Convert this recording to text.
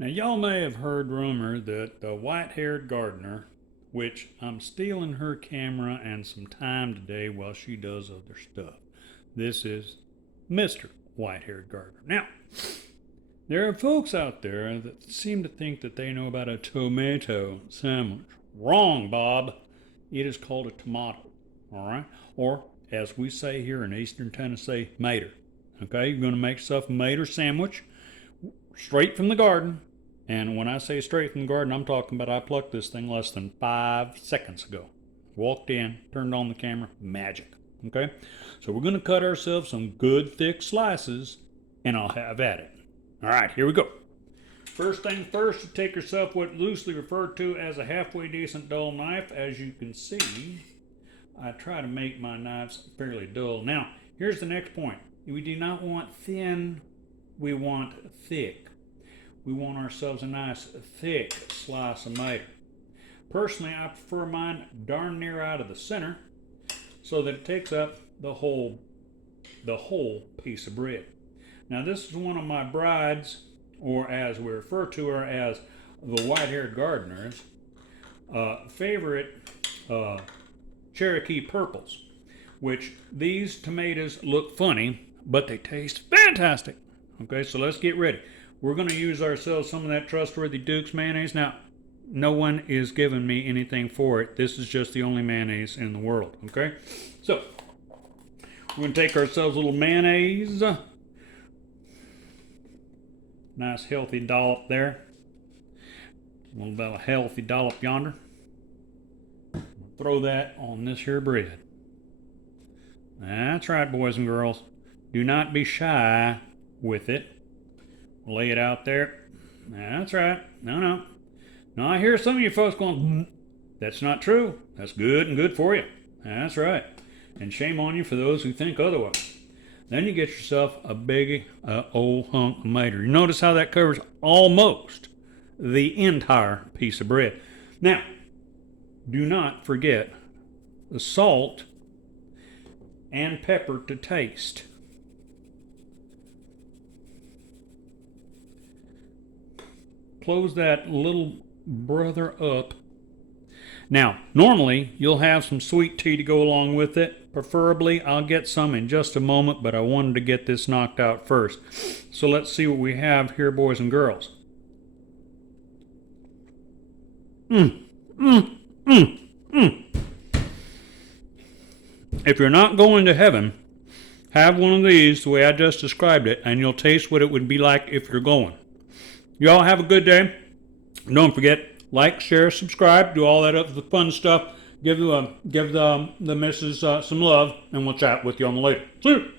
Now, y'all may have heard rumor that the white-haired gardener, which I'm stealing her camera and some time today while she does other stuff. This is Mr. White-haired Gardener. Now, there are folks out there that seem to think that they know about a tomato sandwich. Wrong, Bob. It is called a tomato, all right? Or, as we say here in eastern Tennessee, mater. Okay, you're going to make yourself a mater sandwich straight from the garden. And when I say straight from the garden, I'm talking about I plucked this thing less than 5 seconds ago. Walked in, turned on the camera, magic. Okay? So we're going to cut ourselves some good thick slices, and I'll have at it. All right, here we go. First thing first, you take yourself what loosely referred to as a halfway decent dull knife. As you can see, I try to make my knives fairly dull. Now, here's the next point. We do not want thin, we want thick. We want ourselves a nice thick slice of mater. Personally, I prefer mine darn near out of the center so that it takes up the whole piece of bread. Now, this is one of my brides, or as we refer to her as the white-haired gardener's, favorite Cherokee purples, which these tomatoes look funny, but they taste fantastic. Okay, so let's get ready. We're going to use ourselves some of that trustworthy Duke's mayonnaise. Now, no one is giving me anything for it. This is just the only mayonnaise in the world, okay? So, we're going to take ourselves a little mayonnaise. Nice healthy dollop there. A little bit of a healthy dollop yonder. Throw that on this here bread. That's right, boys and girls. Do not be shy with it. Lay it out there. That's right. No. Now I hear some of you folks going, that's not true. That's good and good for you. That's right. And shame on you for those who think otherwise. Then you get yourself a big old hunk of mater. You notice how that covers almost the entire piece of bread. Now, do not forget the salt and pepper to taste. Close that little brother up. Now, normally you'll have some sweet tea to go along with it. Preferably, I'll get some in just a moment, but I wanted to get this knocked out first. So let's see what we have here, boys and girls. If you're not going to heaven, have one of these the way I just described it, and you'll taste what it would be like if you're going. Y'all have a good day. Don't forget, like, share, subscribe, do all that other fun stuff. Give the missus some love, and we'll chat with you on the later. See you.